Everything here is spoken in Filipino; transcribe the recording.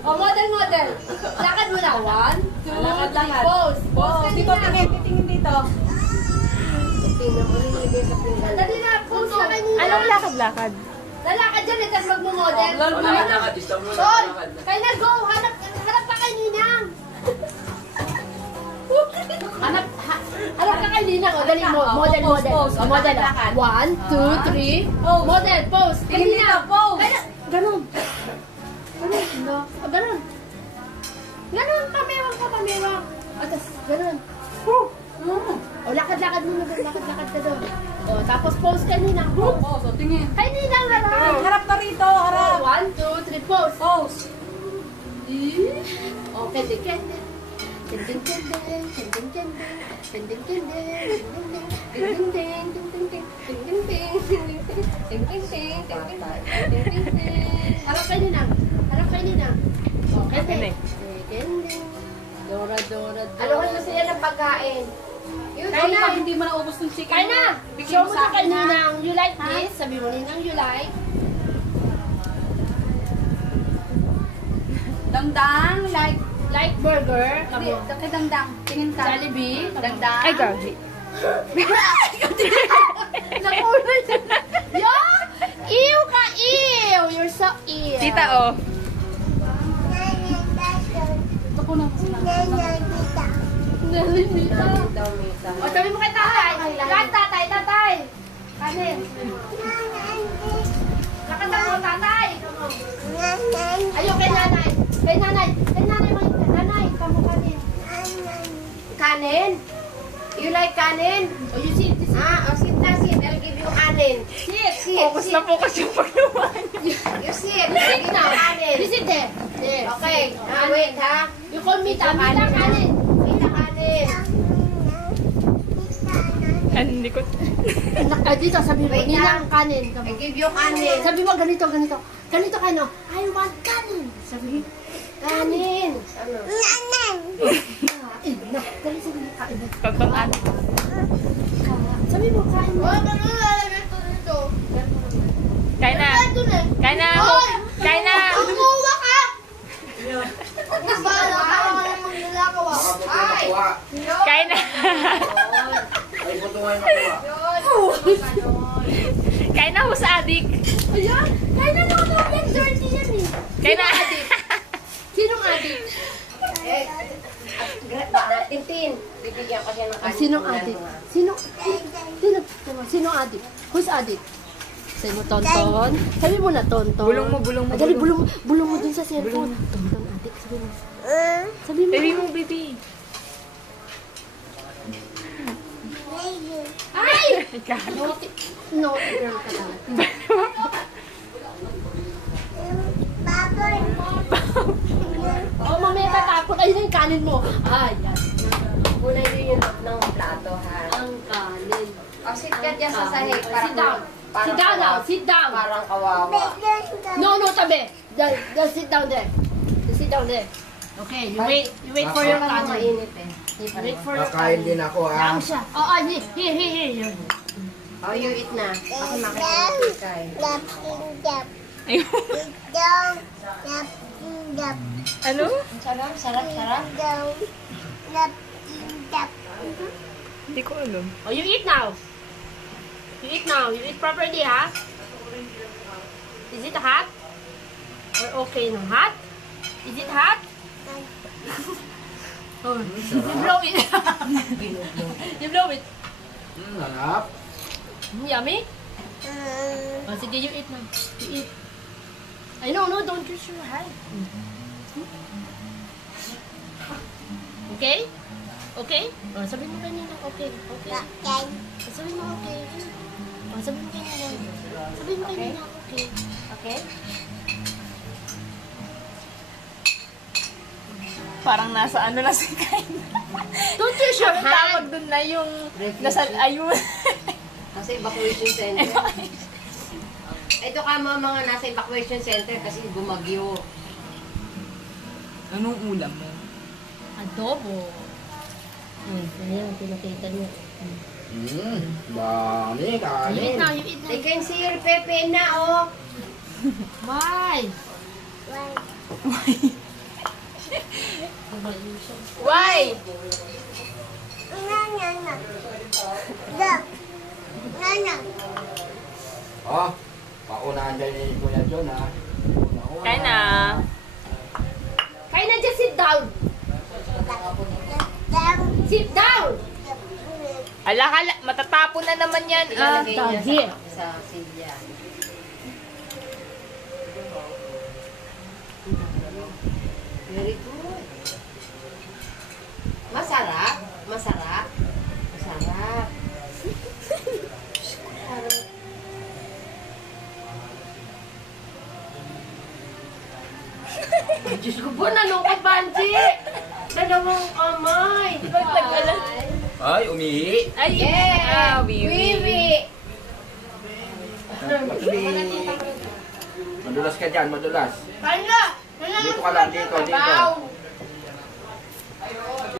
O model. Lakad mo na. 1, 2, 3, pose. Dito, titingin dito. Dali na, pose na kanina. Anong lakad-lakad? Lalakad dyan, tapos magmo-model. Lakad, gusto mo Sol, lakad. kaya na go. Hanap ka kay Ninang. Hanap ka kay Ninang. O, dali mo. Model. Pose. O, model. 1, 2, 3. Model, pose. Kay Tingin dito, Ninang. pose. Kaya, ganun. Ganun. Ganun, pamewang. O, tapos, ganun. O, lakad-lakad mo. Lakad ka doon. O, tapos pose kay Ninang. Pose, tingin. Kay Ninang, harap. Harap ka rito, harap. 1, 2, 3, pose. Pose. Okay, harap kayo Ninang. Okay. Dora. Alokan mo sila ng pagkain. Kaya na, hindi mo naubos ng chicken. Kaya na! Bigyan Show mo mo sa na kay akin, ha? Ninang. You like this? Sabi mo, Ninang, you like? Dangdang, Like burger? Hindi, dangdang. Tingin ka. Jollibee? Dangdang. Ay, gabi. Nakulay na. Yo! Ew ka, ew! You're so ew. Tita, oh. Ito ko na. Nalimita. O, sabi mo kay tatay. Lahat tatay. Kanin. Lakatan mo, tatay. Ayaw kay nanay. Kay nanay, nanay, kamu kanin. Kanin? You like kanin? O, you sit. Sit na, sit. I'll give you kanin. Sit. Focus na focus yung pagluwa niya. You sit. Sit na, kanin. You sit there. Okay. Wait, ha? You call Mita. Mita kanin. Hindi ko... Dito, sabi mo, Wait, Ninang kanin. I give you kanin. Sabi mo, ganito. Ganito kayo, I want kanin. Sabi mo, kanin. Ano? Kain na. Dali, sabi mo, kain na. Pagbangan. Sabi mo, kain mo. Ganun lalagay ito dito. Kain na. Kain na. Kain na. Kumuha ka! Bala ka naman magnanakaw ah. Ay! Kain na. Ay, buto nga yung nakuha. Kain na ho sa adik. Ayan, kain na naman ako. Yan, dirty yan eh. Kain na. Sinong adik? Tintin. Bibigyan ko siya ng kanin. Sinong adik? Sinong adik? Who's adik? Sabi mo, Tonton. Sabi mo na, Tonton. Bulong mo. Dali, bulong mo dun sa cellphone. Tonton, adik. Sabi mo. Sabi mo. Baby mo, baby. Ay! Ikaw. Naughty girl ka talaga. Oh, mamaya tatakot. Ayun na yung kanin mo. Ayan. Kulay din yung ng plato ha. Ang kanin. O sit ka dyan sa sahig. Sit down. Sit down now. Sit down. Parang kawawa. No, tabi. Just sit down there. Just sit down there. Okay, you wait for your Parang kanin. mainit eh. Wait for your Kakain din kanin. ako, Lang siya. Oh, here. Oh, you eat na. Ako makikita ka eh. Ano? Sarap. Hindi ko alam. Oh, you eat now. You eat properly, ha? Is it hot? Or okay no? Hot? Is it hot? Oh, you blow it. You blow it. Harap. Yummy? Oh, sige, you eat now. You eat. I know, no, don't use your hand. Okay? Okay? Oh, sabi mo kanina, okay. Sabi mo, okay. Oh, sabi mo kanina. Okay. Okay? Parang nasa ano na si Kain. Don't use your Ang tawag hand. dun na yung nasa ayun. Kasi evacuation center. Ito ka mga nasa evacuation center kasi bumagyo. Anong ulam mo? Adobo. Ano yung pinakita niya? Dami, You eat kanin. now, you eat now. They can see your pepe na, oh. Why? Why? Oh, paunahan dyan ni Kuya John, ha? Una-una. Kain na. Kain na dyan, sit down. Sit down. Ala, matatapon na naman yan. Ilalagay niya Dagi. sa silya. Very good. Masarap? Masarap? Masarap. Diyos ko po, nalungkot, Banji. Dalawang kamay. Ay, umihi. Ay, Yeah. wiwi. Wiwi. Madulas ka dyan, madulas. Kaya. Dito ka lang, dito, dito. Baw.